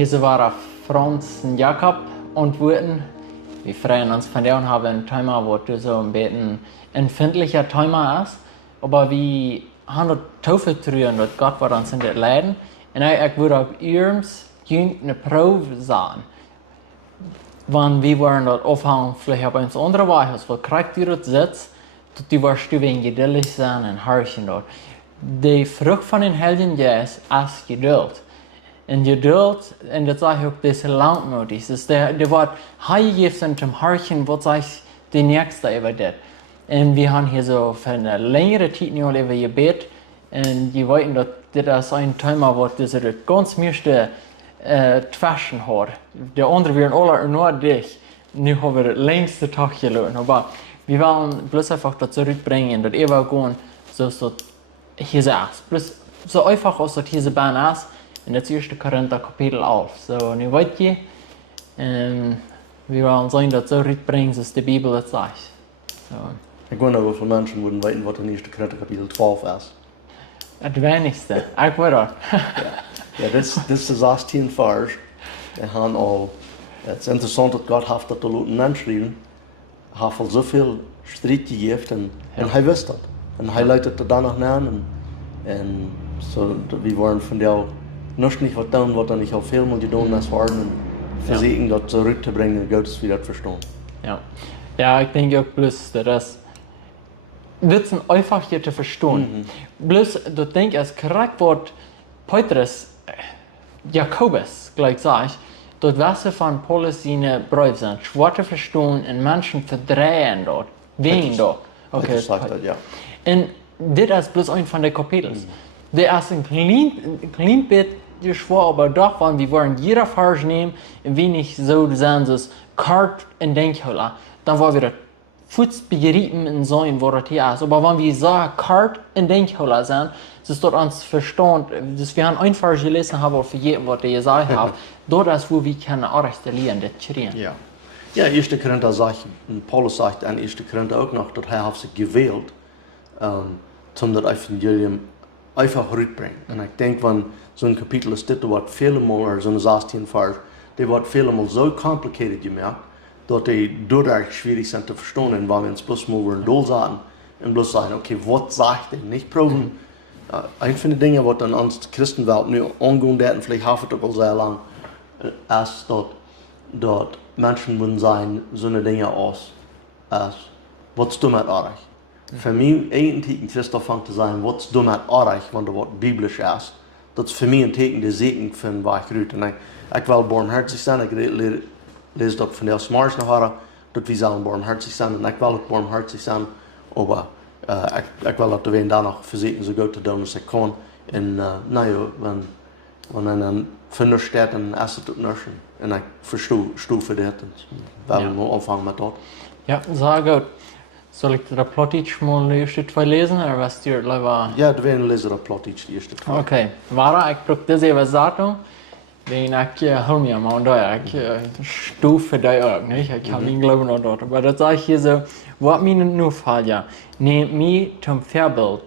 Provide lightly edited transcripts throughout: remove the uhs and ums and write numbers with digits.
Hier waren Franz und Jakob ontmoeten. Wir freuen uns von der und haben ein Thema, wo du so ein bisschen empfindlicher Thema ist. Aber wir haben das Teufel tun, dass Gott wird uns in das leiden. Und ich würde auf ihrens eine Probe sagen. Wenn wir wollen das aufhängen, vielleicht auf uns andere Weise, wo kriegt ihr das sitzt, dass die wirst du wegen geduldig sein und horchen dort. Die Frucht von den Heiligen Geist ist Geduld. Und Geduld, und das sage ich auch, das ist langmutig. Das ist der Wort, heilig und zum Horchen, was sagt die Nächste über das. Und wir haben hier so für eine längere Zeit nicht über Gebet. Und die wollten, dass das ein Thema wird, das ganz meiste Twaschen hat. Der andere werden alle nur dich. Nu haben wir das längste Tag gelassen. Aber wir wollen bloß einfach das zurückbringen, dass wir gehen, so ist das hier so ist. Bloß so einfach, als das hier so Bahn ist, in das 1. Korinther Kapitel 11. So, nu weet je, wir wollen sagen, dass so zurückbringen, dass die Bibel das sagt. So. Ich wonder, wie viele Menschen würden wissen, was in 1. Korinther Kapitel 12 ist. Das wenigste. Ich würde. Ja, das ist der 16. Vers. Es ist interessant, dass Gott hat das anschreiben. Er hat so viel Streit gegeben und er wusste das. Und er leitet das danach nach. Und so, wir wollen von der nicht was tun, was er nicht auf viel mal getan hat, und versuchen, das zurückzubringen und Gottes wieder zu verstehen. Ja, ich denke auch bloß, dass das ist einfach hier zu verstehen. Bloß, du denkst, es korrekt wird, Petrus, Jakobus, gleich sag ich, dort Wasser von Paulus seine Brüder sind, schwer zu verstehen und Menschen verdrehen dort, wegen dort. Okay, das sagt das, ja. Und das ist bloß ein von den Kapitels. Der ist ein klein bisschen schwer, aber doch, wenn wir wollen jeder Vers nehmen, ein wenig so sein, das Kart in Denkhola, dann wollen wir das Fuß begreifen und sein, wo das hier ist. Aber wenn wir sagen, Kart in Denkhola sind, das ist dort uns verstehen, dass wir ein Vers gelesen haben, für jeden, was ihr gesagt habt, dort ist, wo wir können arrestieren, das schreien. Ja, 1. Korinther sagt, und Paulus sagt an 1. Korinther auch noch, dass er hat sich gewählt, um das Evangelium einfach rüberzubringen. Und ich denke, wenn so ein Kapitel ist, das wird viele Mal, oder so ein 16 Vers, der wird viele Mal so kompliziert gemacht, dass die dadurch schwierig sind zu verstehen, und wenn wir uns bloß mal da sagen und bloß sagen, okay, was sagt er? Nicht proben. Ein von den Dingen, was dann uns Christenwelt nu angehen werden, vielleicht haben wir das sehr lang, ist, dass Menschen würden sagen, so eine Dinge aus, als, was du mit euch? Für mich ein Christoph fängt zu sagen, was du mit euch, wenn du was biblisch ist. Das ist für mich ein Teken der Segen von was ich rühre. Ich will barmherzig sein, ich lese das von der Smars nachher, dass wir sollen barmherzig sein, und ich will auch barmherzig sein, aber ich will auch danach versuchen, so gut zu tun, als ich kann. Und naja, wenn einen Finder steht, dann ist es nicht. Und ich verstehe für das, weil wir mal anfangen mit das. Ja, sehr gut. Soll ich den Plotitsch mal die ersten zwei lesen, oder was dir lieber? Ja, du werden lesen, der Plotitsch die erste zwei. Okay, Wara, ich brauche diese Übersetzung, denn ich hol mir mal da, ich stufe da auch, nicht? Ich habe ihn glaube noch dort, aber das sage ich hier so, was mir nur fällt, ja, nehmt mich zum Vorbild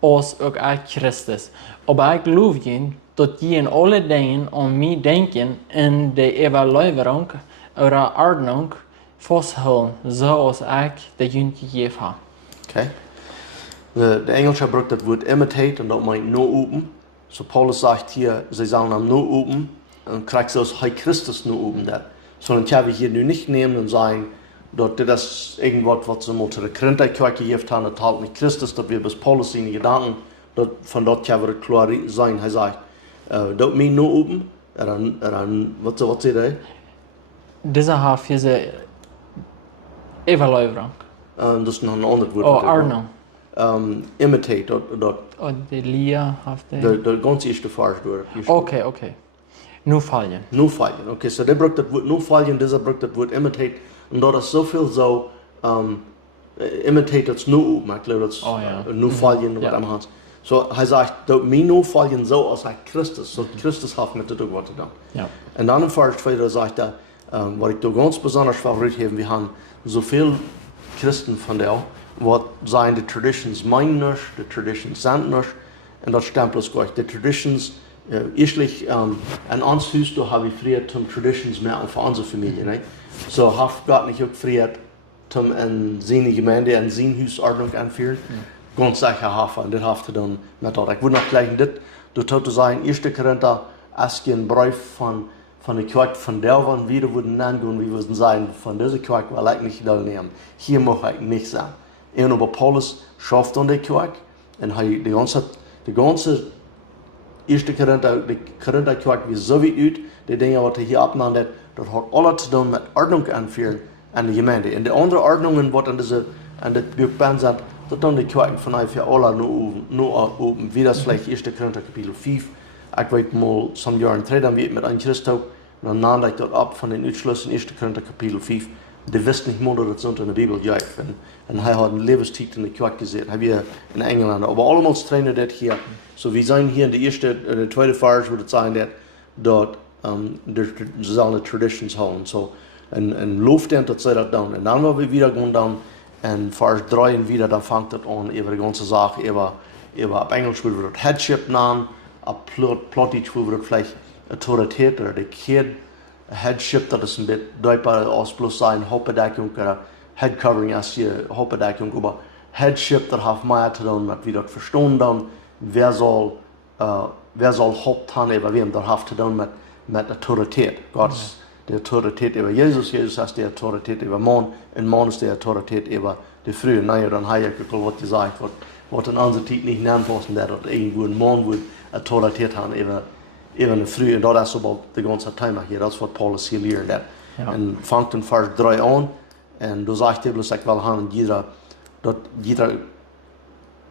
aus auch Christus, aber ich glaube ihn, dass die in alle Dingen an mich denken in der Evaluierung oder Ordnung vasthouden, zoals ik de jullie gegeven heb. Okay. De Engelsche braucht das Wort imitate, und das meint nur oben. So Paulus sagt hier, sie sollen am nur oben, und kriegt so das Christus nur oben. Sondern ich habe hier nur nicht nehmen und sagen, dass das irgendwas, was sie mal zu der Korinther-Kirche gegeben haben, das halt nicht Christus, dass wir bis Paulus seine Gedanken, von dort kann wir klar sein. Er sagt, das meint nur oben, was sie da? Diese hat diese Evaluierung. Das ist noch ein anderes Wort. Oh, Ordnung. Imitate, dat. Oh, die Lia heeft De ganze eerste Vers door. Okay. Nu fallen. Nu fallen. Okay, so der braucht das Wort nu fallen, dieser braucht das Wort imitate. Und dort ist so viel so, imitate das nu, ich glaube, das nu fallen, was am Hans. So, er sagt, mir nu fallen so als Christus. So, Christus hat mit der Worte dann. Ja. Und dann im Vers 2 sagt er, was ich da ganz besonders favorit habe, wir haben so viele Christen von der, was sagen, die Traditions meinen nicht, die Traditions sind nicht, und das stimmt bloß gleich. Die Traditions Eerstlich, in ons huis, da habe ich früher zum Traditions mehr für unsere Familie, ne? So, habe Gott nicht auch früher zum in seine Gemeinde, in sein Haus Ordnung anführen. Ganz sicher haben, und das hast du dann mit dort. Ich würde noch gleich das, du tut sagen, 1. Korinther, als ein Brief von der Kirche von der waren, wieder würden nennen, wie würden sagen, von dieser Kirche will ich nicht teilnehmen. Hier mache ich nichts sein. Und aber Paulus schafft an der Kirche, und die ganze 1. Korinther, die Korinther-Kirche, wie so wie ut, die Dinge, was er hier abnimmt, das hat alles zu tun mit Ordnung anführen an die Gemeinde. Und die anderen Ordnungen, was an der Buchband sind, das dann die Kirchen von euch für alle nur oben, wie das vielleicht 1. Korinther Kapitel 5. Ich weiß mal, some Jahren treten wir mit einem Christus, und dann nahm ich dort ab von den Utschlüssen 1. Korinther Kapitel 5. Die wissen nicht mehr, dass es unter der Bibel steht. Und er hat einen Lebenstitel in der Kirche gesehen, haben wir in England. Aber allemal trainen das hier. So, wir sind hier in der zweiten Vers, wo das sein, dass dort sie sollen die Traditions haben. So, und Luft das sei das dann. Und dann, wenn wir wieder gehen, dann in Vers 3 und wieder, dann fängt das an, über die ganze Sache, über ab Englisch, wo wir das Headship nennen, ab Plottisch, wo wir das vielleicht Autorität oder die Kid, Headship, das ist ein bisschen deutlicher als bloß sein Hauptbedeckung oder Headcovering als die Hauptbedeckung, aber Headship, das hat mehr zu tun, mit wie das verstehen dann, wer soll Haupt haben über wem, das hat zu tun mit Autorität. Gott ist die Autorität über Jesus, Jesus ist die Autorität über Mann, und Mann ist die Autorität über die Frühe. Naja, dann habe ich geguckt, was gesagt wird, was in unserer Zeit nicht nennen passen, dass irgendwo ein Mann wird Autorität haben über eine Frühe, und das ist aber die ganze Thema hier, das ist was Paulus hier lehrt. Ja. Und fängt in Vers 3 an, und du sagst dir bloß, ich will haben, jeder, I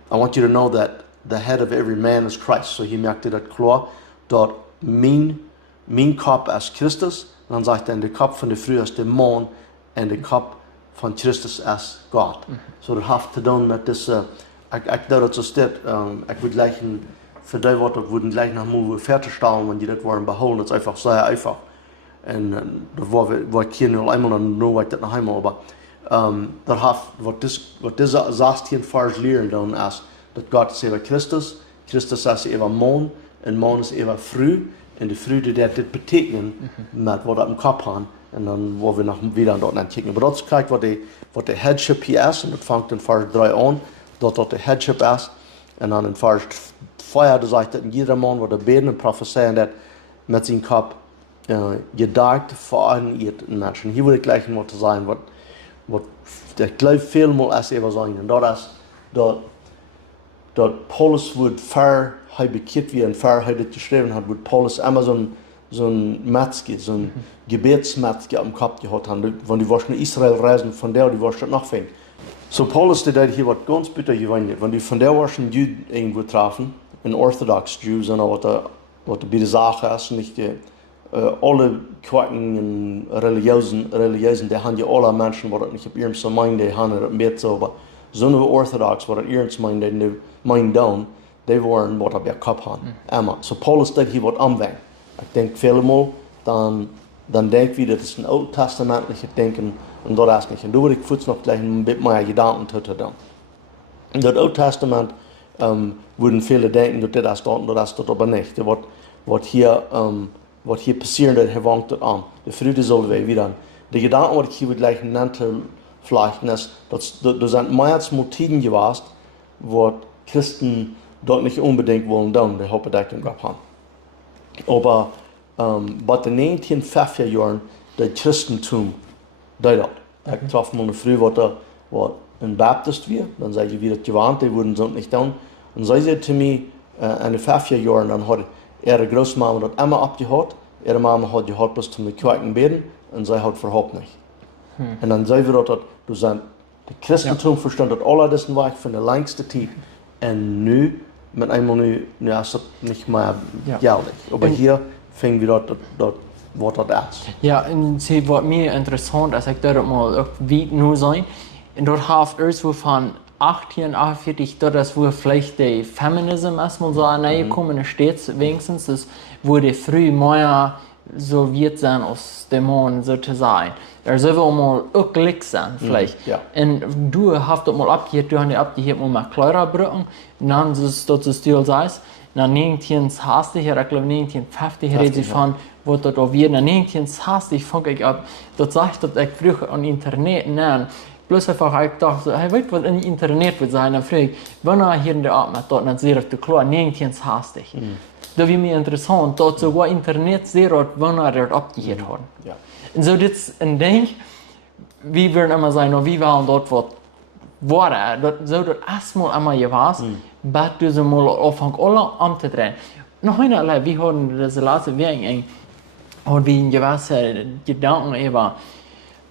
want you to know that the head of every man is Christ. So hier merkt ihr das klar, dort mein Kopf ist Christus, und dann sagt er, der Kopf von der Früh ist der Mann, und der Kopf von Christus ist Gott. So das hat zu tun mit das, ich glaube, das steht, ich würde gleich für die Worte würden gleich noch mal fertigstellen, wenn die das waren beholen, das ist einfach sehr einfach. Und das war ich hier nur einmal und nur weil ich das noch einmal, aber das hat, was dieser sagt hier in Vers lehren dann ist, dass Gott ist über Christus ist über Mann, und Mann ist über Früh, und die Früh, die das betekenen, mit was das im Kopf haben, und dann wollen wir noch wieder dort ankicken. Aber dort kriegt, was der Headship hier ist, und das fängt in Vers 3 an, dort der Headship ist, und dann in Vers 4, da sagt, dass jeder Mann, der beten und prophezeien, dat mit seinem Kopf gedacht verordnet Menschen. Hier würde ich gleich mal zu sagen, was ich glaube, vielmal ist eben sagen. Und dort Paulus wird fair, bekehrt wie ein fair geschrieben hat, wird Paulus immer so ein Metzger, so ein Gebetsmetzger am Kopf gehabt haben, wenn die wahrscheinlich Israel reisen, von der die wahrscheinlich nachfängt. So Paulus, der hier was ganz bitter gewandt, wenn die von der wahrscheinlich Juden irgendwo trafen, in Orthodox Jews, und was die bitte Sache ist, nicht die, alle Kirchen und Religiösen, die haben ja alle Menschen, die das nicht auf ihrem so meinen, die haben das mit so, aber so eine Orthodox, die das ihrem meinen, die meinen down, die waren, was auf ihr Kopf haben. Immer. So Paulus, der hier was anwendet. Ich denke vielmal, dann denke ich, das ist ein alttestamentliches Denken, und das ist nicht. Und da würde ich kurz noch gleich ein bisschen mehr Gedanken zu tun. In das Alte Testament würden viele denken, dass das dort und das dort aber nicht. Was hier passiert, das wankt das an. Die Früchte soll wieder. Die Gedanken, die ich hier gleich nannte, vielleicht, ist, da sind mehrmals Motiven gewesen, wo Christen dort nicht unbedingt wollen, dann die Hauptbedeckung haben. Aber bei den 1950er Jahren, das Christentum, das ich traf mal eine Früh, was ein Baptist war, dann sage ich wieder gewarnt, die würden so nicht tun. Und sie sagte zu mir, in den 50er Jahren, dann hat ihre Großmama das immer abgehört, ihre Mama hat gehört bis zum Kirchen beten, und sie hat überhaupt nicht. Und dann sagen wir dort, du sagst, das Christentum verstand das allerdessen Weg von der längsten Zeit, und nu, mit einmal nu ist das nicht mehr jährlich. Aber hier fingen wir dort was das ist. Ja, und sie was mir interessant, als ich dort mal wie nur sein, und dort hat irgendwo von 1848, dort ist wo vielleicht der Feminism erstmal so angekommen, steht wenigstens, das wurde früh mehr so wird sein aus dem Mann sozusagen. Da sollen wir mal auch glücklich sein, vielleicht. Ja. Und du hast dort mal abgehört, du hast abgehört mal mit Kleiderbrücken, und dann ist das Stil sei. nach 1960, ich glaube 1950 redet sie von, wo dort auch wir nach 1960 fange ich ab, dort sagt ich früher an Internet nennen, bloß einfach ich dachte, so, hey, weißt du, was in Internet wird sein, dann frage ich, wann er hier in der Art mit dort, dann sehe ich klar, 1960. Das war mir interessant, dort sogar Internet sehr dort, wann er dort abgehört hat. Ja. Und so das ist ein Ding, wie würden immer sagen, wie waren dort was war, dat zou dat erstmal einmal gewesen, bis du so mal anfangen, alle anzudrehen. Noch einmal, wir haben das letzte Woche und wir gewisse Gedanken über,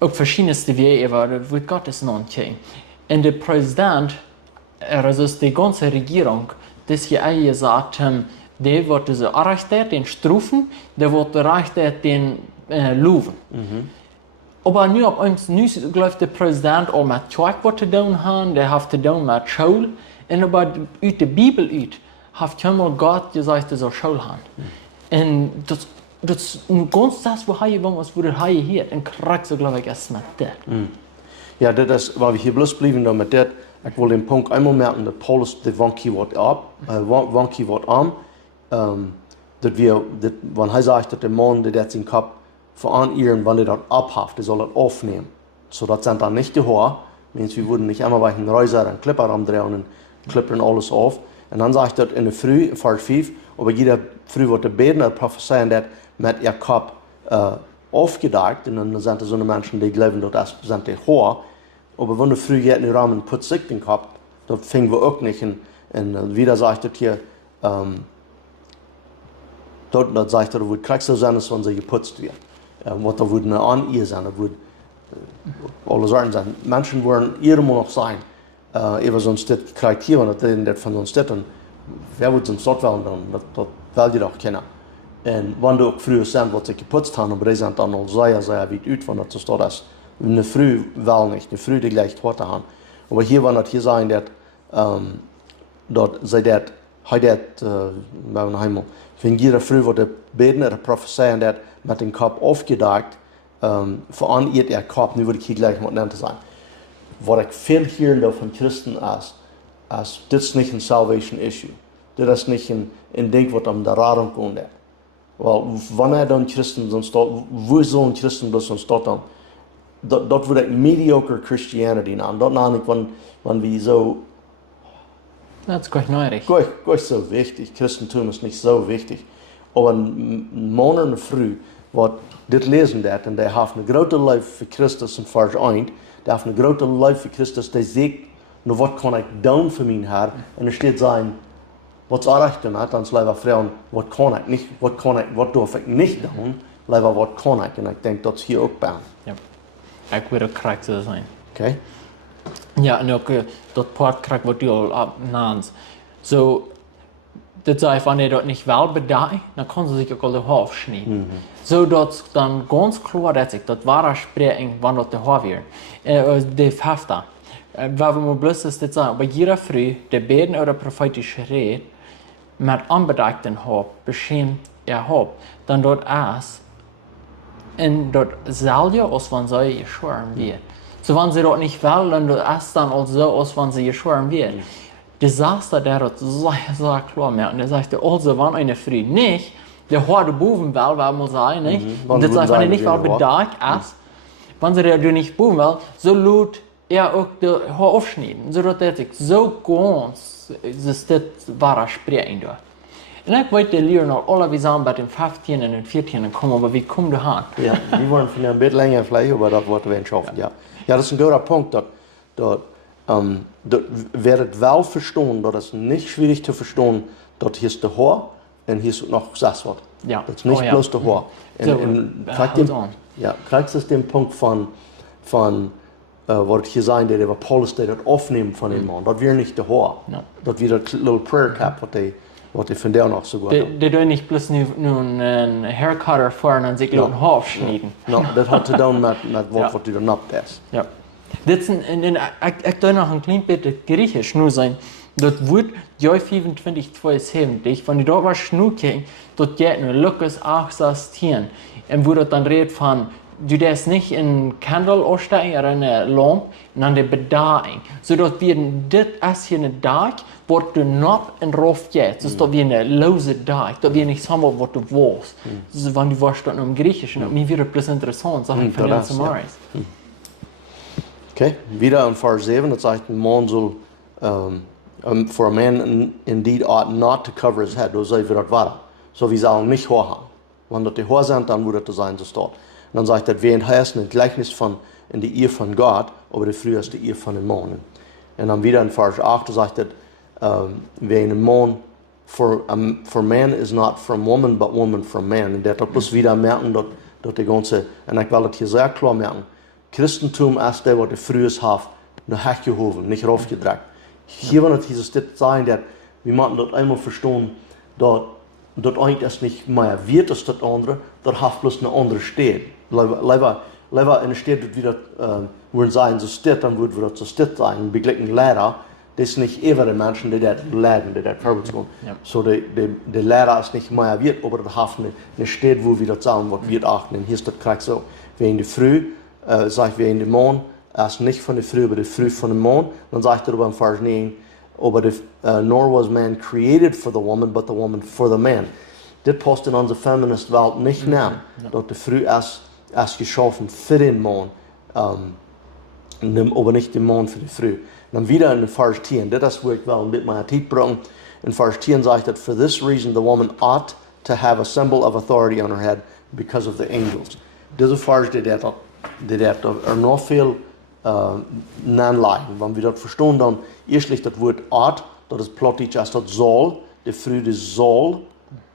auch verschiedenste Wege über, das wird Gottes Namen gehen. Und der Präsident, also die ganze Regierung, das hier gesagt haben, der wird diese arrestiert, den Strufen, der wird arrestiert, den Löwen. Aber nu op ons, nu gelooft de president al met kerk wat te doen gaan, der heeft te doen met school. En aber uit de Bibel uit, heeft helemaal God gezegd dat ze school gaan. En dat is nu ganz das, wo hij was, wo hij hier. En krijg zo geloof ik eens met dit. Ja, dat is waar we hier bloß blijven dan met dit. Ik wil den Punkt einmal merken, dat Paulus de wankie wordt aan. Dat wir, wanneer hij zegt dat de man die dat zijn kop veranieren, wenn er das abhaft, der soll das aufnehmen. So, das sind dann nicht die Haare. Wir würden nicht einmal bei den Reiser einen Clipper andrehen und klippern alles auf. Und dann sagt er in der Früh, Vers 5, aber jeder Früh wird der Beten, prophezeien, dass mit ihr Kopf aufgedeckt, und dann sind so Menschen, die glauben, das sind die Haare. Aber wenn der Früh geht in den Rahmen und putzt sich den Kopf, dann fingen wir auch nicht. Und wieder sagt er hier, dort sagt er, wo kriegst du sein, wenn sie geputzt wird. Wat er wordt aan ihr zijn, dat wordt alle Sachen zijn. Menschen worden iedereen nog zijn. Even zo'n stad krijgt hier, want dat van zo'n stad, en wer wordt zo'n stad wel dan? Dat wil je toch kennen. En wanneer ook vroeger zijn wat ze geputzt hebben, maar die zijn dan al zeer weit uit van dat stad is. Eine Früh wel niet, eine Früh die gleich heute haben. Aber hier war das hier sein, dass dort sei dat, hij dat, met een hemel. Wenn jeder Früh wordt beten, er prophezeien dat mit dem Kopf aufgedeckt, veraniert ihr Kopf, nu würde ich hier gleich mal nennen sein. Was ich viel höre von Christen ist, das ist nicht ein Salvation Issue. Das ist nicht ein Ding, was am der Radung geht. Weil, wenn dann Christen sonst dort, wo sollen Christen das sonst dort haben? Dort würde ich mediocre Christianity nennen. Dort nenne ich, wenn wir so. Das ist gleich neurig. Gleich so wichtig. Christentum ist nicht so wichtig. Aber ein Mann und eine Frau, die das lesen, und die haben eine große Liebe für Christus in Vers 1, die haben eine große Liebe für Christus, die sagt, nur was kann ich tun für mein Herr? Und es steht sein, was erreicht denn, dann lieber Frauen, was kann ich nicht, was darf ich nicht tun, lieber was kann ich. Und ich denke, das ist hier auch bei. Ja, ich würde auch korrekt so sein. Okay. Ja, und auch das Part korrekt, was du nennst. So, das heißt, wenn er dort nicht will bedient, dann kann sie sich auch alle Haar aufschneiden. So dass dann ganz klar ist, das wahre Sprechen, wann das der Haar wird. Die Fafta. Weil wir bloß das sagen, aber jeder Früh, der beten oder prophetische Rede, mit unbedeckten Haar, beschämt ihr Haar, dann dort ist, und dort soll ja, als wenn sie geschworen wird. So, wenn sie dort nicht will, dann ist dann auch so, als wenn sie geschworen wird. Desaster, der hat sehr klar merkt. Und er sagte, also, wenn eine Frau nicht, der harte Buben will, weil man sagen, nicht? Und das heißt, wenn er nicht mal bedeckt ist, wenn sie der nicht buben will, so laut er auch die Haar aufschneiden. So dass er sich so ganz, das wahre Sprechen da. Und ich wollte lieber noch alle wie sagen, bei den 15. und den 14. kommen, aber wie kommen du hin? Ja, die wollen von ein bisschen länger vielleicht, aber das wollten wir schaffen, ja. Ja, das ist ein guter Punkt, wer das wel verstehen, das ist nicht schwierig zu verstehen, dort hier ist der Haar und hier ist noch das Wort. Ja. Das ist nicht bloß der Haar. Kriegst du den Punkt von was hier sein, der Paulus, der das aufnehmen von dem Mann. Das wäre nicht der Haar. Ja. Das wäre das little prayer cap, was die von der noch so gut haben. Die tun nicht bloß nur einen Haircutter fahren und sich einen Haar aufschneiden. No, das hat zu tun mit was du dann abtest. Ja. Das ist ich darf noch ein klein bisschen griechisch nur sein. Das wird Joel 25, 72, wenn die da was schnur kriegen, dort geht nur Lukas 8, 16. Und wo das dann redet von du darfst nicht in Candle aussteigen oder eine Lampe und dann die bedagen. So dass wir das als hier eine Tag, wo du noch in Rauf geht, so dass wir eine lose Tag, dass wir nicht sagen, was du willst. So, wenn du warst dann im Griechischen, mir wird das interessant, Sachen von den Samaris. Okay, wieder in Vers 7, das sagt, ein Mann soll, for a man indeed ought not to cover his head, das sei wie das war. So wie sollen nicht Haar haben. Wenn das die Haar sind, dann würde das sein, so steht. Und dann sagt er, wer entheißt ein Gleichnis von in die Ehe von Gott, aber die früher ist die Ehe von dem Mann. Und dann wieder in Vers 8 sagt er, wer ein Mann, for man is not from woman, but woman from man. Und der hat bloß wieder merken, dass die ganze, und ich will das hier sehr klar merken, Christentum ist der, was die früher hat, nach Hecht gehoben, nicht raufgedrückt. Hier wird dieses sein, dass wir müssen das einmal verstehen, dass eigentlich das nicht mehr wird als das andere, das hat bloß eine andere Stadt. Lieber in der Stadt wird wieder, würden sein, so Stadt, dann würde das so Stadt sein, begleiten Lehrer, das ist nicht immer die Menschen, die das leiden, die das vorwärts gehen. So, die Lehrer ist nicht mehr wird, aber das hat eine Stadt, wo wir das sagen, was wir achten. Und hier ist das gleich so, wie in der Früh, sagt wir in der Mond, erst nicht von der Früh, aber die Früh von dem Mond. Dann sagt er aber im Vers 9, aber nor was man created for the woman, but the woman for the man. Das passt in unsere feminist Welt nicht nach, dass die Früh erst geschaffen für den Mann, aber nicht den Mann für die Früh. Dann wieder in Vers 10, das ist, wo ich will mit meiner Zeit bringen. In Vers 10 sagt er, for this reason the woman ought to have a symbol of authority on her head because of the angels. Diese Vers, die noch viel nanleiden. Wenn wir das verstehen, dann erstlich das Wort ought, das ist plötzlich als das soll, die Früh das soll.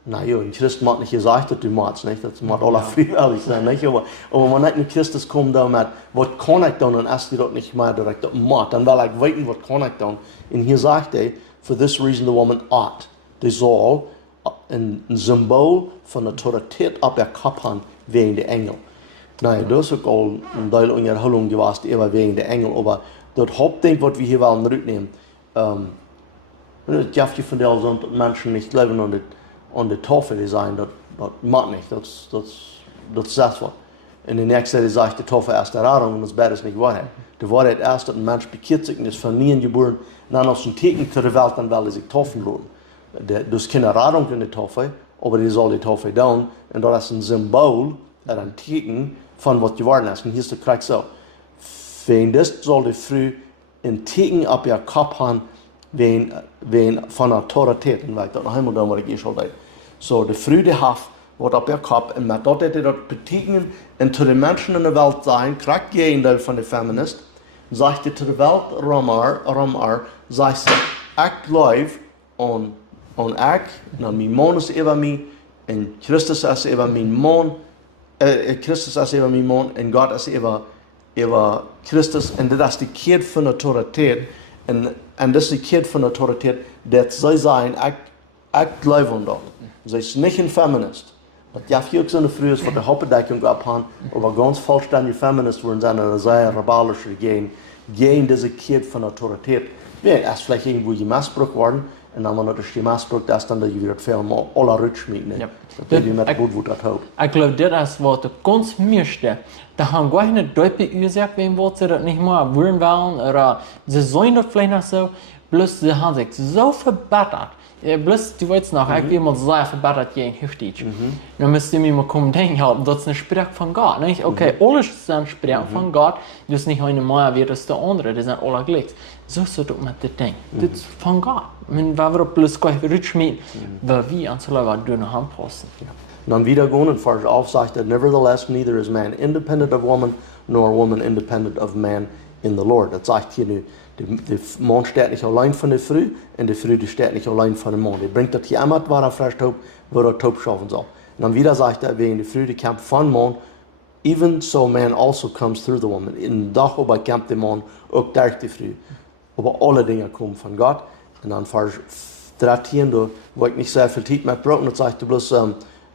Naja, in Christen hat nicht gesagt, dass du machst, nicht? Das macht alle freiwillig sein, nicht? Aber wenn nicht in Christus kommt, dann mit, was kann ich dann, dann erst die das nicht mehr direkt macht, dann will ich wissen, was kann ich dann. Und hier sagt er, for this reason the woman ought, die soll ein Symbol von der Autorität ab der Kopf haben, wegen der Engel. Nein, das ist auch ein Teil unserer Erholung gewesen, immer wegen der Engel, aber das Hauptding, was wir hier wollen zurücknehmen, ich darf von der dass Menschen nicht glauben an die Taufe, die sagen, das macht nicht, das ist das was. In der nächsten Zeit sagt die Taufe erst Erfahrung und das Bett ist nicht Wahrheit. Die Wahrheit erst, dass ein Mensch bekehrt sich und ist von nie geboren, und dann aus dem Teken zu der Welt, dann will er sich taufen lassen. Das ist keine Erfahrung in der Taufe, aber die soll die Taufe tun, und das ist ein Symbol, ein Teken von was geworden ist. Und hier ist der Krieg so. Wenn das soll die früh ein Teken ab ihr Kopf haben, wenn von Autorität, und weil ich das noch einmal da, was ich schon weiß. So, die früh die Haft, wird ab ihr Kopf, und mit dort hätte das betekenen, und zu den Menschen in der Welt sein, kriegt jeder von den Feministen, sagt ihr zu der Welt, Ramar, sagt ich glaube an ich, und mein Mann ist über mich, und Christus ist über mein Mann, Christus ist über mein Mann, und Gott ist über Christus, und das ist die Kette von Autorität, und das ist die Kette von Autorität, das soll sein, ich glaube an das. Sie ist nicht ein Feminist. Das ist ja auch so eine Früh, was die Hauptbedeckung abhaben, aber ganz vollständige Feminist wurden eine sehr rebellische gegen diese Kette von Autorität. Wir erst vielleicht irgendwo gemassbrückt worden, und dann, wenn das gemassbrückt ist, dann wieder viel mehr alle rutschmieden. Das ist mit gut, wo das hat. Ich glaube, das ist, was du ganz möchtest. Da haben gar nicht deutlich gesagt, wem sie das nicht mehr wollen wollen, oder sie sollen das vielleicht noch so, bloß sie haben sich so verbessert. Bloß, du weißt noch, ich bin immer sehr verbessert gegen Hochdeutsch. Dann müsst ihr mir mal kommen denken, das ist eine Sprache von Gott, nicht? Okay, alles ist eine Sprache von Gott, das ist nicht eine mehr wie das der andere, die sind alle gleich. So ist das mit dem Ding. Das ist von Gott. Wenn wir bloß gleich rutschen, weil wir an so Leute durch die Hand passen. Und dann wieder gehen und Vers 11 sagt, nevertheless, neither is man independent of woman, nor woman independent of man in the Lord. Das sagt hier nicht. Der Mann steht nicht allein von der Früh, und die Früh steht nicht allein von dem Mann. Er bringt das hier einmal, war er frisch taub, wo er taub schaffen soll. Und dann wieder sagt er, wegen der Früh, die kämpft von Mann, even so man also comes through the woman. In Dach aber kämpft der Mann auch durch die Früh. Aber alle Dinge kommen von Gott. Und dann Vers 13, da wo ich nicht sehr viel Zeit mit brauche, das sagt er bloß,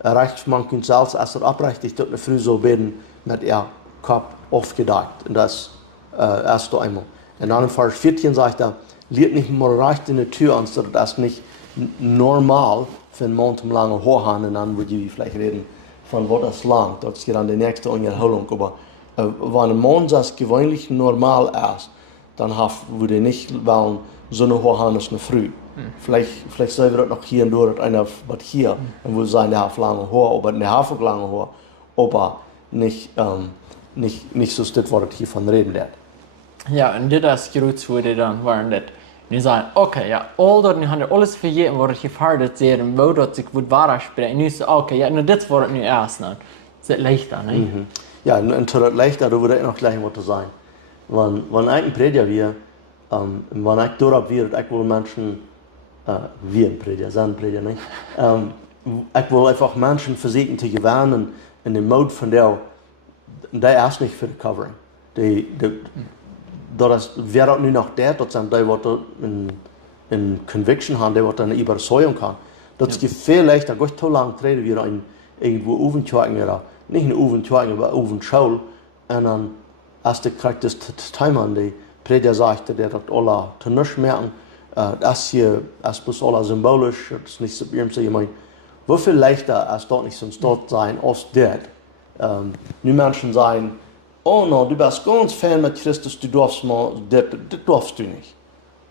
Rechtsmann selbst, als er abrechtigt, dort eine Früh so beten, mit ihr Kopf aufgedeckt. Und das erst einmal. Und dann in Vers 14 sagt er, lehrt nicht mal recht in der Tür an, das ist nicht normal für einen Mann zum langen Haar haben, und dann würde ich vielleicht reden von wo das lang, das ist dann die nächste Unterholung, aber wenn ein Mann das gewöhnlich normal ist, dann würde nicht wollen, so eine hohe Hand ist eine früh. Vielleicht sehen wir das noch hier und dort, einer was hier, dann würde sein, der hat lange hoch, aber der hat lange hoch, aber nicht so das, was das hier von reden wird. Ja, und das ist gut, wo die dann waren, das. Die sagen, okay, ja, all dat, nu haben alles vergeten, wat je vader zei, en wo dat ik moet waarspringen. En nu zei okay, ja, nou dit wordt nu erst, nou. Dat is leichter, ne? Mhm. Ja, und zu das leichter, da würde ich noch gleich was sagen. Wenn ich ein Prediger wäre, wenn ich dort wäre, ich will Menschen, wie ein Prediger, sein Prediger, nicht? Ich will einfach Menschen versuchen zu gewöhnen in dem Mode von der erst nicht für die Covering. Das wäre nu noch der, dass die was in Conviction haben, die was eine Überzeugung haben. Das ist viel leichter, Gott so lange treten wir irgendwo aufentscheiden oder nicht in aufentscheiden, aber aufentscheiden. Und dann, als der kriegt das Time an, die Prediger sagt, der das alle zu nichts merken, das hier ist bloß alle symbolisch, das ist nicht so irgendwie, ich meine, wie viel leichter als dort nicht sonst dort sein, als dort. Nu Menschen sagen, oh no, du bist ganz Fan mit Christus, du darfst mal, das darfst du nicht.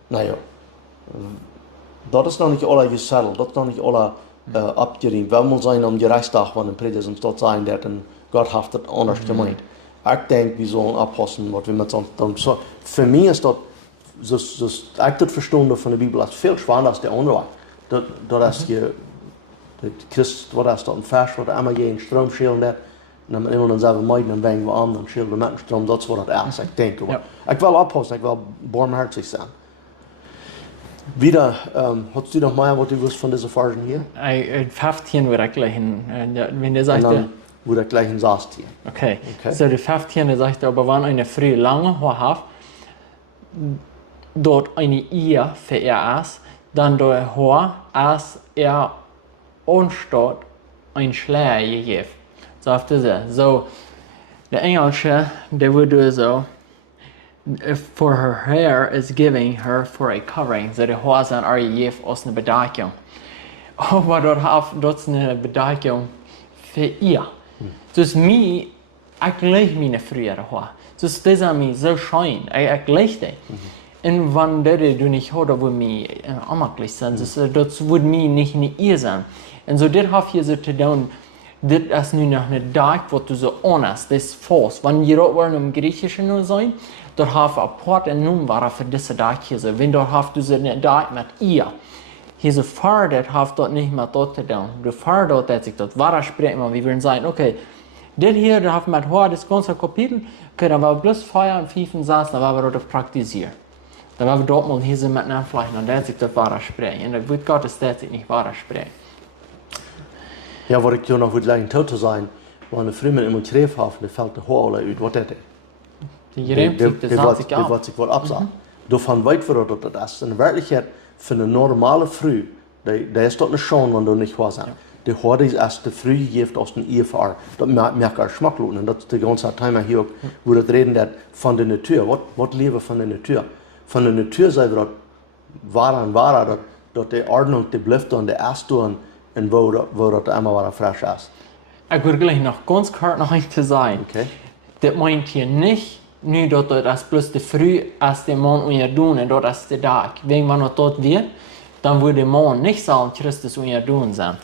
Naja, das ist noch nicht alle gesettelt, das ist noch nicht alle abgerieben. Wer muss sein am Gerechtstag, wenn ein Prediger uns dort sein, der dann Gott hat das anders gemeint. Ich denke, wir sollen abpassen, was wir mit uns tun. So, für mich ist das ich das Verstehen von der Bibel ist viel schwerer als der andere. Das ist hier, der Christ, was ist das, ein Vers, wo der immer jeden Strom schälen wird. Und dann immer dann selber meiden, dann wegen wir an, dann schälen wir mit dem Strom, das ist was das ist, ich denke. Ja. Ich will abpassen, ich will barmherzig sein. Wieder, hast du noch mehr, was du willst von diesen Versen hier? 15 würde ich gleich hin, wenn der sagt, wo der gleich saß hier. Okay. So der 15 der sagt, aber wenn eine Frau lange Haar hat, dort eine Ehe für er ist, dann der Haar, als anstatt ein Schleier gegeben. So auf diese. So, der Englische, der würde so, for her hair is giving her for a covering. So der Haar sind gegeben aus einer Bedeckung. Aber dort ist eine Bedeckung für ihr. Dus mij, ik leg mijn frühere Haar. Dus dat is aan mij zo schön. Ik leg dat. En wanneer dat niet hoort, dat wil mij aanmakkelijk zijn. Dus dat wil mij niet in eer zijn. En zo dit heb je zo te doen. Dit is nu nog een dag wat du zo honest, dat is vals. Wanneer je dat wel in Griechische nu zijn, dan heb je apart en noem waar voor deze dag hier zo. Wanneer dat heb je zo een dag met ihr. Hier so Vater hat dort nicht mehr dort zu tun. Der Vater dort hat sich dort widersprechen, und wir würden sagen, okay, das hier, da haben wir heute das ganze Kapitel, okay, da war bloß Feuer und Pfeifen saßen, da war wir dort praktizieren. Da war wir dort mal hier so mit einem Fleisch, und der hat sich dort widersprechen. Und der Wort Gottes hat sich nicht widersprechen. Ja, was ich hier noch würde sagen, tot zu sein, wenn eine Frau mit einem Treff hat, dann fällt der Haar alle aus, was ist das? Die Gerämt sich, das hat sich ab. Die wird sich wohl absagen. Davon weit wir das ist. In Wirklichkeit, für eine normale Früh, der ist dort nicht schon, wenn du nicht was hast. Die Horde ist erst die Früh gibt aus dem Ehefahr. Das merkt er schmacklos. Und das ist die ganze Zeit hier, wo das reden von der Natur. Was leben von der Natur? Von der Natur sei das wahrer, dass die Ordnung, die bleibt und die erst und wo das immer wieder frisch ist. Ich würde gleich noch ganz kurz noch eins zu sagen. Okay. Das meint hier nicht, nu dat das bloß die Früh als der Mann unter tun und dort ist der Tag. Wenn man noch dort wird, dann würde der Mann nicht sagen, Christus unter tun sein.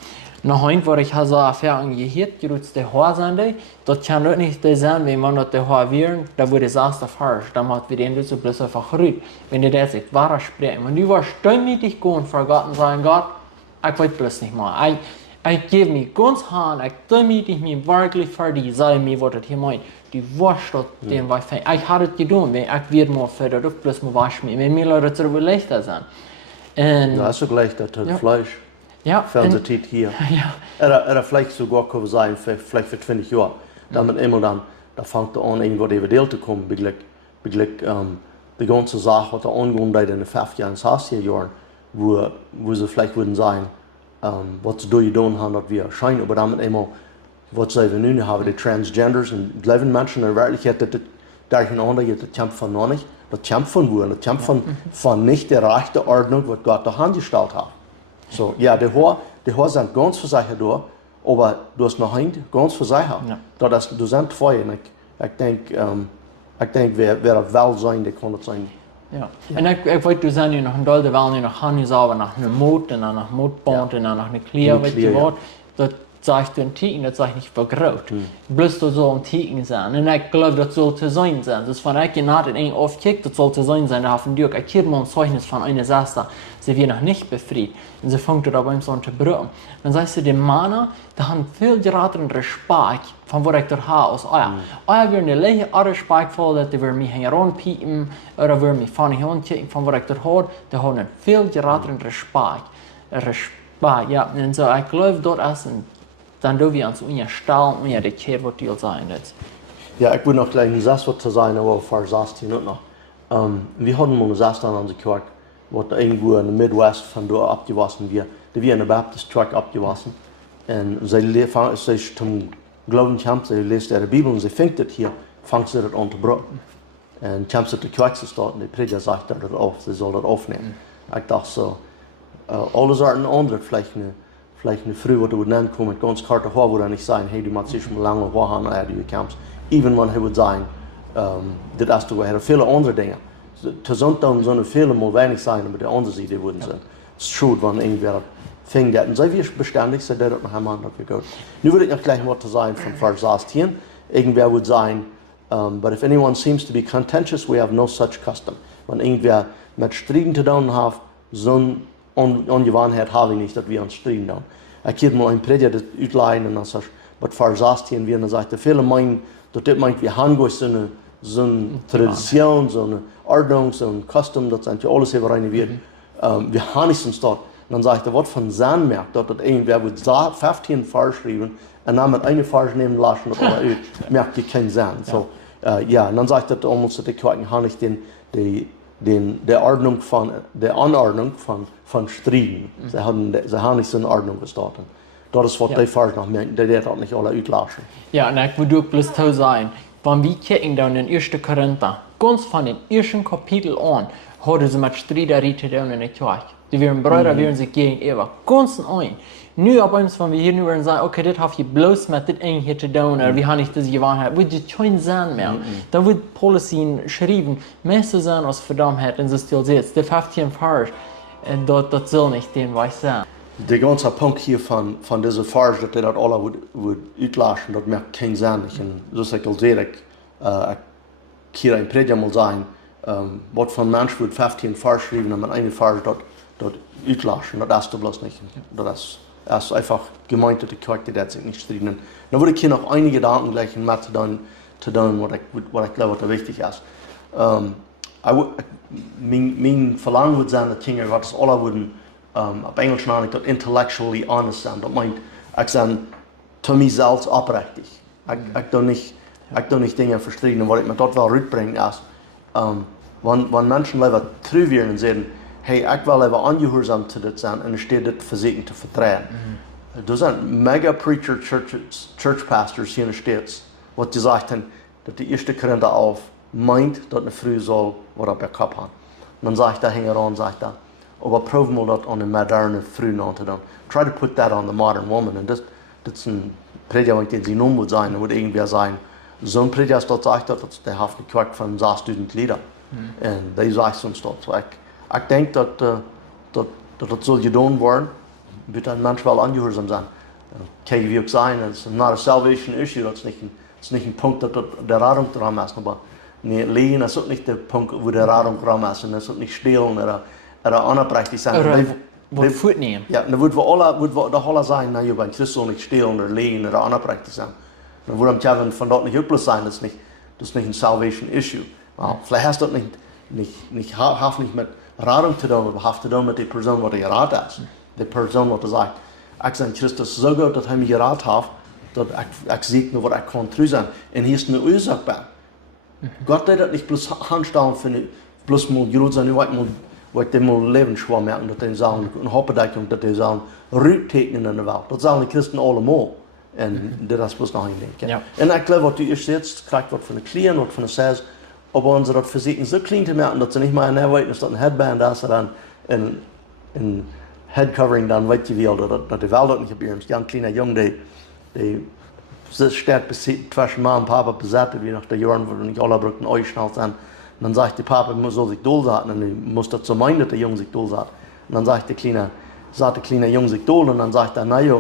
Noch ein, wo ich so Erfahrung gehört, gerutzt der Haar sein, das kann dort nicht sein, wenn man dort der Haar wird, da würde es erst falsch, dann hat wir den so bloß einfach rüht. Wenn der sagt, wahrer sprechen. Und du warst ständig gehen vor Gott und sagen, Gott, ich weiß bloß nicht mehr. Ich gebe mich ganz hand, ich demütige mich wirklich für die, sag mir, was das hier meint. Die wascht den war fein. Ich hatte es getan, wenn ich wieder mal für das bloß mal wasch mich. Wenn mir Leute so leichter sind. Ja, ist so gleich das Fleisch. Ja. Fernsehtit hier. Ja. Er vielleicht sogar können sein, vielleicht für 20 Jahre. Damit immer dann, da fängt er an, irgendwo die Welt zu kommen, die ganze Sache, was er angehen in den 5 Jahren, 60 Jahren, wo sie vielleicht würden sein, was sie getan haben, dass wir scheinen, aber damit immer, was sie nun haben, die Transgenders und leben Menschen in Wirklichkeit, das kämpft von noch nicht, das kämpft von wo, das kämpft von nicht der rechten Ordnung, was Gott da angestellt hat. So, ja, die Haar sind ganz versichert da, aber du hast noch ein ganz für sich. Ja. Du sind zwei und ich denke, wer wel zijn, die kan het zijn. Ja. En ik weet, du zijn nu nog een deel de wel nu nog gaan, je zou nog een moot en dan nog mootband en dan nog een klier, weet je wat. Dat zegt du een teken, dat zegt niet voor groot. Bloß dat zal een teken zijn. En ik geloof dat zal te zijn zijn. Dus van ik naar het een aufkijkt, dat zal te zijn zijn. Da haben wir ik hier mal ein Zeugnis von einer Sache, sie wir noch nicht befreit. Und sie fängt da beim so zu brüllen. Dann sagst du, die Männer, die haben viel geraten Respekt von wo ich dort habe aus euer. Euer wird eine Lehe respektvoll, dass die wir mich heranpiepen oder wir mich von herankicken von wo ich dort habe. Die haben einen viel geraten Respekt. Respekt, ja. Und so, ich glaube, dort ist ein dann do wir uns stellen und ja, die Kehr wird die sein jetzt. Ja, ich will noch gleich einen Satz zu sagen, aber Vers 18 nicht noch. Wir hatten mal einen Satz an unserer Kirche, wo irgendwo in der Midwest von dort abgewaschen wird. Da wird in der Baptist Truck abgewaschen. Und sie sich zum Glauben kommen, sie lesen ihre Bibel und sie fängt das hier, fängt sie das an zu brauchen. Und kommt sie zur Kirche zu starten, die Prediger sagt das auf, sie soll das aufnehmen. Ich dachte so, alles Arten andere, vielleicht eine Frau, die würde dann kommen mit ganz karten Haar, würde nicht sagen, hey, du machst sich mal lange Haar haben, du kommst. Even wenn er würde sagen, das ist, er hat viele andere Dinge. Zu Sonntag sollen viele mal wenig sein, aber die andere Seite würden sein. Es ist schuld, wenn irgendwer fängt. Und sei wir beständig, sei der dort noch einmal gegangen. Nun würde ich noch gleich was sagen von Vers 18. Irgendwer würde sagen, but if anyone seems to be contentious, we have no such custom. Wenn irgendwer mit Striden zu tun hat, so Ungewohnheit habe ich nicht, dass wir uns striden. Ich habe mal ein Prediger ausleihen und dann sagt, was Vers 18 wir, dann sagt er, viele meinen, dass das meint, wir haben so eine Tradition, so eine Ordnung, so ein Custom, das sind ja alles hier rein wird. Wir haben nicht so dort. Dann sagt er, was von Sand merkt, dass das irgendwer wird 15 Vers schreiben und dann mit einem Vers nehmen lassen, und merkt ihr keinen Sand. So, ja, und dann sagt er, dass die Kirchen haben nicht der Anordnung von Striden. Sie haben nicht so eine Ordnung gestartet. Das ist, was die Vers noch merken, der hat nicht alle auslassen. Ja, und ich würde bloß so sagen, wenn wir kicken dann in 1. Korinther, ganz von dem ersten Kapitel an, haben sie mit Streitereien in der Kirche. Die werden Brüder, werden sich gegenüber. Ganz ein. Nu ab uns, wenn wir hier nur sagen, okay, das habe ich bloß mit das ein hier zu tun, oder wir haben nicht das Gewohnheit, wird das kein Sinn mehr. Da wird Policy geschrieben, meiste sein aus Verdammtheit, und so still sitzt. Der 15 Vers, das soll nicht den weiß sein. Der ganze Punkt hier von dieser Vers, dass das alle wird auslassen, das macht keinen Sinn. Und so ich sehe, ich hier ein Prediger mal sagen, was von Mensch wird 15 Vers schreiben, und mit einem Vers dort auslassen, das ist bloß nicht. Das ist einfach gemeint, dass die Kirche das sich nicht streiten. Dann würde ich hier noch einige Gedanken gleich in Mathe zu tun, was ich glaube, was wichtig ist. Mein Verlangen würde sein, dass Kinder, was alle würden, auf Englisch nenne ich das intellectually honest sein. Das meint, ich sage, zu mir selbst aufrichtig. Ich tue nicht Dinge verstehen, und was ich mir dort rüberbringen ist, wenn Menschen lieber treu werden und sagen, hey, ich will lieber angehorsam zu das sein, und ich stehe das für sie zu vertreten. Da sind mega Preacher Church Pastors hier in den States, die gesagt haben, dass die 1. Korinther auf meint, dass eine Frau soll, was auf ihr Kopf hat. Und dann sagt er, hängt er an, sagt er, aber probieren wir das an eine moderne Frau anzutun. Try to put that on the modern woman. Und das ist ein Prediger, den sie nun wird sein, wird irgendwer sein. So ein Prediger, das sagt, dass der hat eine Kirche von 6.000 Gliedern. Und der sagt uns das. So, ich denke, dass das soll getan werden, wird ein Mensch wel angehorsam sein. Kann wie auch sein, es ist not a salvation issue, das ist nicht ein Punkt, dass der Radung dran ist, aber Lehen ist auch nicht der Punkt, wo der Radung dran ist, und es wird nicht stehlen oder unaufrichtig sein. Oder fortnehmen. Ja, dann wird alle sagen, na, bei Christus soll nicht stehlen oder lehen oder unaufrichtig sein. Dann würde Kevin von dort nicht üblich sein, das ist nicht ein salvation issue. Well, vielleicht hast du das nicht mit Radung zu tun, aber hast du mit der Person, die geraten ist. Die Person, die sagt, ich sage Christus so gut, dass er mich geraten hat, dass ich sehe nur, was ich kann treu sein. Und hier ist eine Ursache. Gott hat das nicht bloß handstellen für bloß mal gut sein, weil die mal Leben schwer merken, dass die sagen, eine Hauptbedeckung, dass die sagen, Rücktegnen in der Welt. Das sagen die Christen allemal. Und das ist bloß noch ein Ding. Ja. Und ich glaube, was du jetzt kriegst, was von den Klienten, was von den Says, aber unsere Physiken so klein zu merken, dass sie nicht mal eine Erweiterung, dass ein Headband ist oder ein head covering dan weet je wel dat de wel dat niet gebeurt. Een kleine jongen die steht zwischen Mama und Papa besetzt, wie nach der Jahren, wo nicht alle Brücken ausschnallt sind. Und dann sagt der Papa, soll sich durchsetzen. Und dann muss das so meinen, dass der Junge sich durchsetzt. Und dann sagt der kleine Junge sich durch. Und dann sagt er, naja,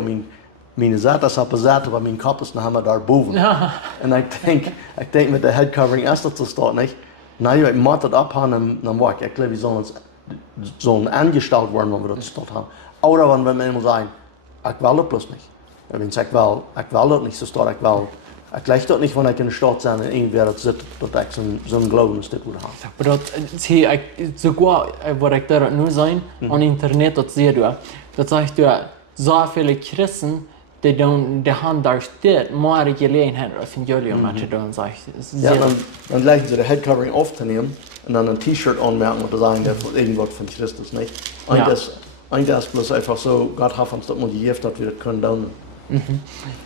meine Seite ist besetzt, aber mein Kopf ist noch einmal da oben. Und ich denke mit der Head Covering erst dazu steht nicht. Naja, ich muss das abhaben, dann war ich glaube, wir sollen angestellt werden, wenn wir das dort haben. Oder wenn wir immer sagen, ich will das bloß nicht. Ich will das nicht so stark, ich gleich das nicht, wenn ich in der Stadt bin und irgendwer das sieht, dass ich so einen Glauben ist, das gut habe. Aber das hier, sogar, wo ich da nur sein, am Internet, das sehe du, das sagt du, so viele Christen, die haben da steht, mehr Gelegenheit auf Evangelium, dann sage ich. Ja, dann legen sie die Head Covering aufzunehmen und dann ein T-Shirt anmerken und sagen, der von irgendwas von Christus nicht. Und das ist bloß einfach so, Gott hat uns das mal gegeben, dass wir das können dann.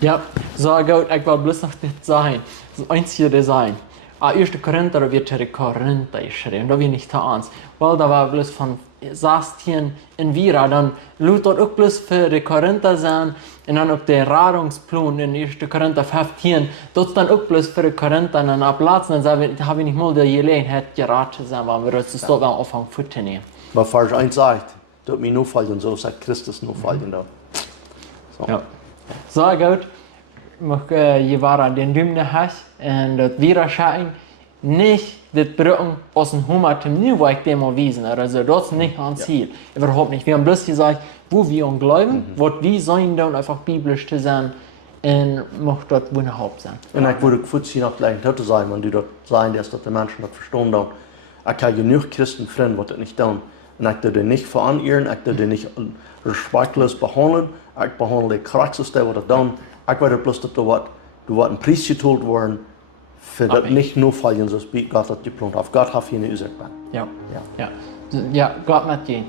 Ja, so gut, ich will bloß noch das sagen. Das einzige Design. 1. Korinther wird die Korinther geschrieben, da bin ich da eins. Weil da war bloß von 16 in Vira, dann lud dort auch bloß für die Korinther sein, und dann auch der Radungsplan in 1. Korinther 15, dort dann auch bloß für die Korinther dann ablassen, dann habe ich nicht mal die Gelegenheit geraten sein, weil wir das dort am Anfang futternehmen. Was Vers 1 sagt, dort mir nur fallen, so sagt Christus nur fallen da. So. Ja. So gut, je war den Dümne hast und das Widerschein nicht das Brücken aus dem Hummer zum Neuweg demowiesen, also das ist nicht ein Ziel, überhaupt nicht. Wir haben bloß gesagt, wo wir uns glauben, was wir sein dann einfach biblisch zu sein und macht das überhaupt sein. Und ich würde kurz noch gleich dazu sagen, wenn du dort sagen, dass die Menschen das verstehen dann. Ich habe genug Christen Freunde, die das nicht tun. Und ich würde die nicht veranirren, ich würde die nicht respektlos behandeln. Ich behandle die Kraxus, die das tun. Ich würde bloß, dass du ein Priest geteilt worden, für das nicht nur fallen, so wie Gott hat geplant. Auf Gott hat ihn gesagt. Ja, Gott mit dir.